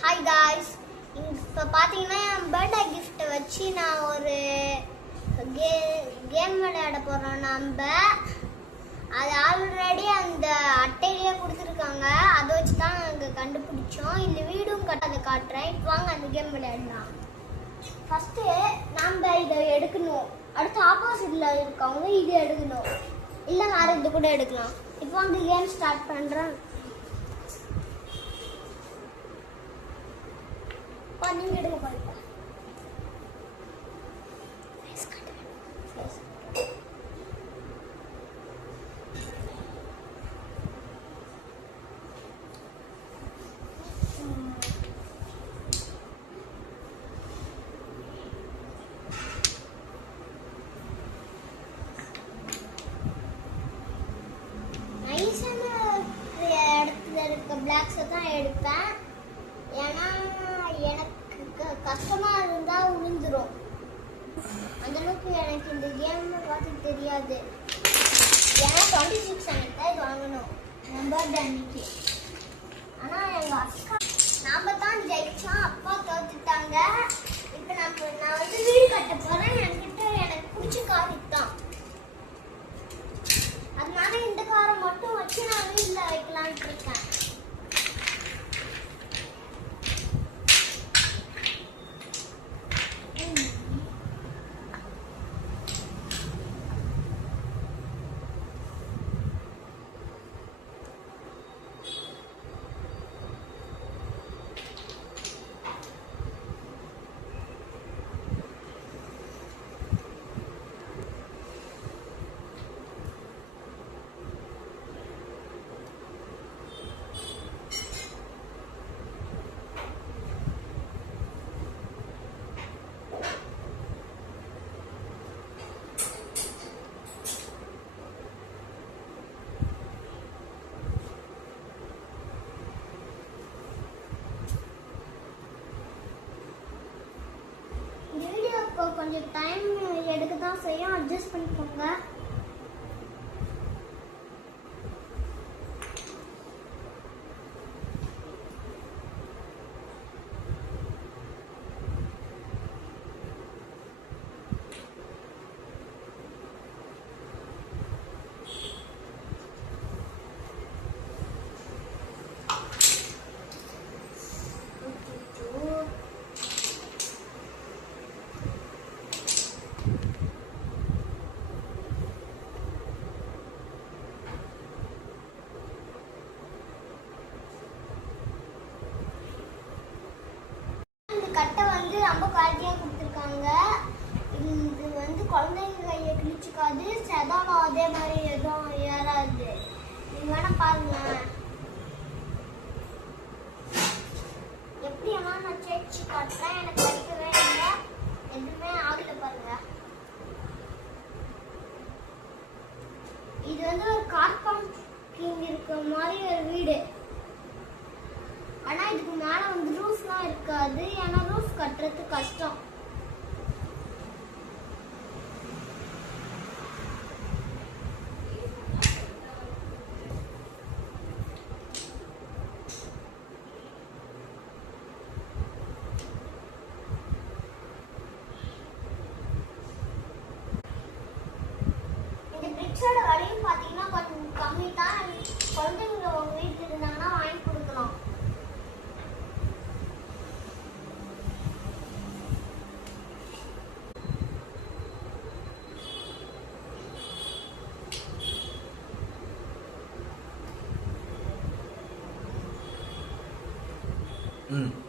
Hi guys, இப்போ பார்த்தீங்கன்னா என் birthday கிஃப்ட்டை வச்சு நான் ஒரு கேம் விளையாட போகிறோம். அது ஆல்ரெடி அந்த அட்டையிலேயே கொடுத்துருக்காங்க. அதை வச்சு தான் நாங்கள் கண்டுபிடிச்சோம். இந்த வீடும் அதை காட்டுறேன். இப்போ வாங்க அந்த கேம் விளையாடலாம். ஃபஸ்ட்டு நாம் இதை எடுக்கணும். அடுத்து ஆப்போசிட்டில் இருக்கவங்க இது எடுக்கணும். இல்லை வேறு இது கூட எடுக்கலாம். இப்போ வந்து கேம் ஸ்டார்ட் பண்ணுறேன். நீங்க எடுக்க பாருங்க. இடத்துல இருக்க பிளாக்ஸை தான் எடுப்பேன். ஏன்னா எனக்கு கஷ்டமா இருந்தா விழுந்துரும். அந்த அளவுக்கு எனக்கு இந்த கேம் பார்த்து தெரியாது. ஏன்னா 26 அன்னைக்கு தான் இது வாங்கணும், என் பர்த்டே அன்னைக்கு. ஆனா எங்க அக்கா நாம தான் ஜெயிச்சோம், அப்பா தோத்துட்டாங்க. இப்போ நான் வந்து வீடு கட்ட போறேன். எனக்கு பிடிச்ச கார் தான். அதனால இந்த காரை மட்டும் வச்சு நான் வீட்டுல வைக்கலான்னு இருக்கேன். கொஞ்சம் டைம் எடுக்க தான் செய்யும், அட்ஜஸ்ட் பண்ணிக்கோங்க. கட்டை வந்து ரொம்ப குவாலிட்டியாக கொடுத்துருக்காங்க. இது வந்து குழந்தைங்க கையை கிழிச்சிக்காது, செதாலும் அதே மாதிரி எதுவும் ஏறாது. நீங்கள் வேணால் பாருங்களேன். எப்படி வேணால் நான் தேய்ச்சி காட்டுறேன். எனக்கு வைக்கவே இல்லை, எதுவுமே ஆகல பாருங்க. இது வந்து ஒரு கார் பார்க்கிங் இருக்கிற மாதிரி ஒரு வீடு. ஆனா இதுக்கு மேல வந்து ரூஃப்லாம் இருக்காது. ஏன்னா ரூஃப் கட்டுறது கஷ்டம். இந்த பிரிட்ஜோட விலையும் பாத்தீங்கன்னா கொஞ்சம் கம்மி தான். குழந்தைங்க உங்க வீட்டுல இருந்தாங்கன்னா வாங்கி கொடுக்கலாம். Mm.